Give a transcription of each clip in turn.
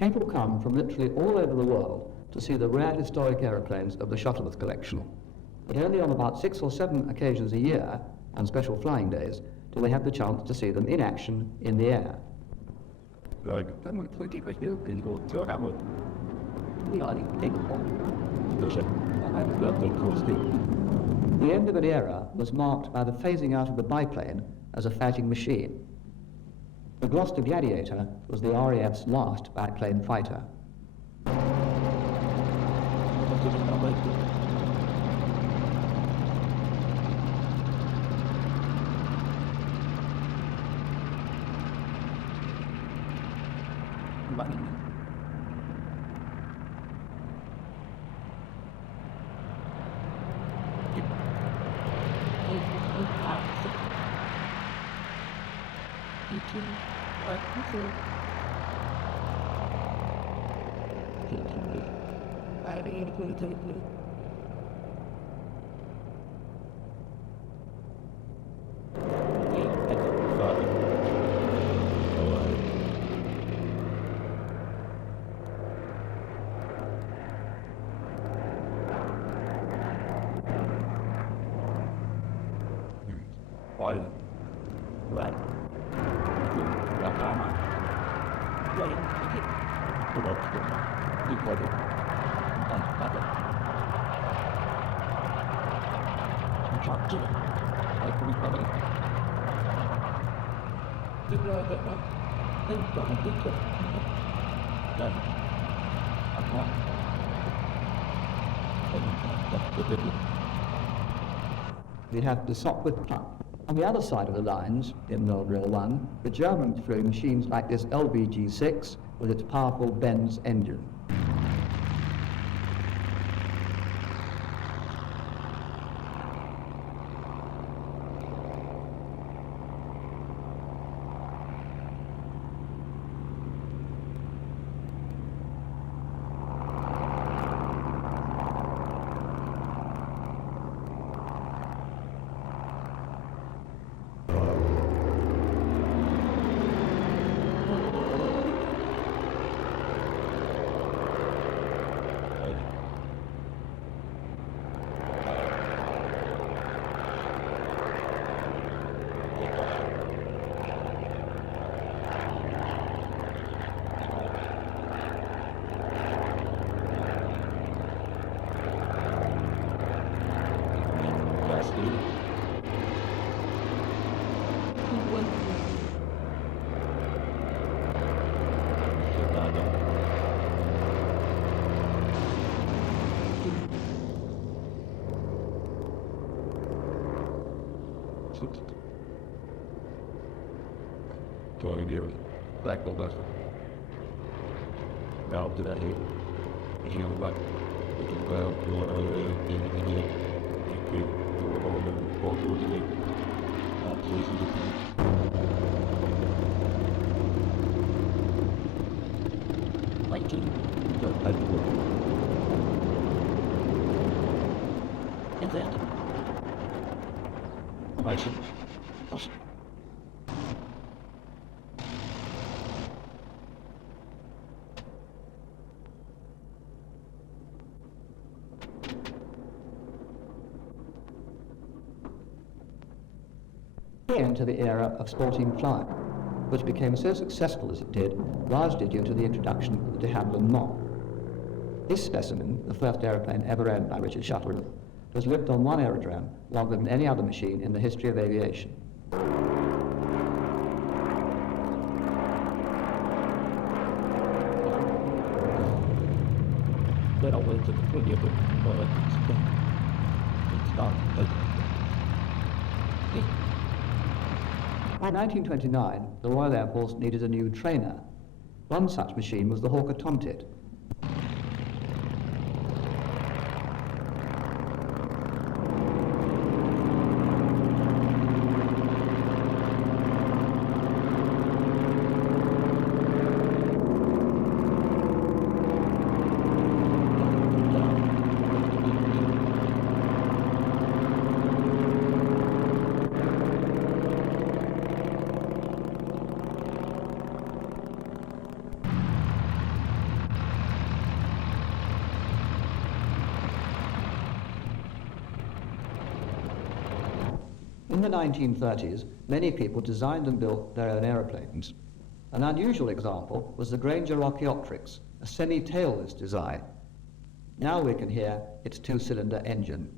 People come from literally all over the world to see the rare historic aeroplanes of the Shuttleworth Collection. But only on about 6 or 7 occasions a year, and special flying days, do they have the chance to see them in action in the air. The end of an era was marked by the phasing out of the biplane as a fighting machine. The Gloucester Gladiator was the RAF's last biplane fighter. We have the Sopwith Pup. On the other side of the lines, in World War I, the Germans flew machines like this LBG Six with its powerful Benz engine. Black Buster. Now to that here. You know, like, we can go out, you want to Into the era of sporting flying, which became so successful as it did, largely due to the introduction of the Havilland Moth. This specimen, the first aeroplane ever owned by Richard Shuttleworth, was lived on one aerodrome longer than any other machine in the history of aviation. By 1929, the Royal Air Force needed a new trainer. One such machine was the Hawker Tomtit. In the 1930s, many people designed and built their own aeroplanes. An unusual example was the Granger Archaeopteryx, a semi-tailless design. Now we can hear its two-cylinder engine.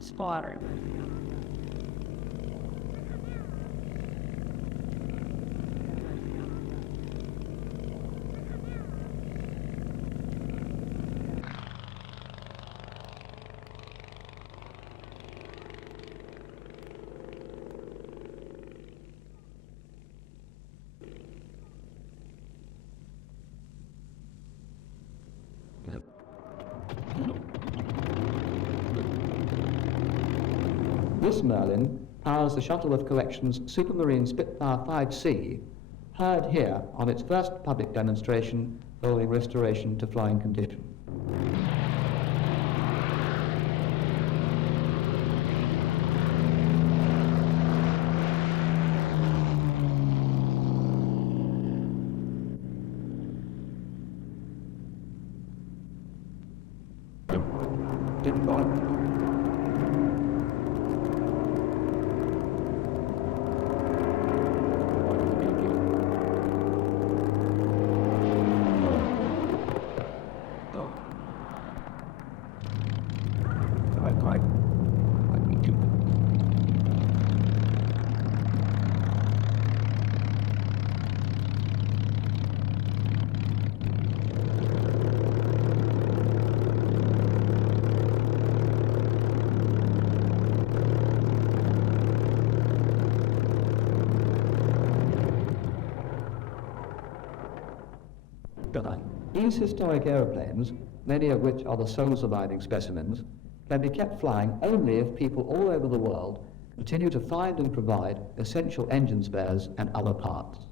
Spotter. This Merlin powers the Shuttleworth Collection's Supermarine Spitfire 5C, heard here on its first public demonstration following restoration to flying condition. Didn't bother. These historic aeroplanes, many of which are the sole surviving specimens, can be kept flying only if people all over the world continue to find and provide essential engine spares and other parts.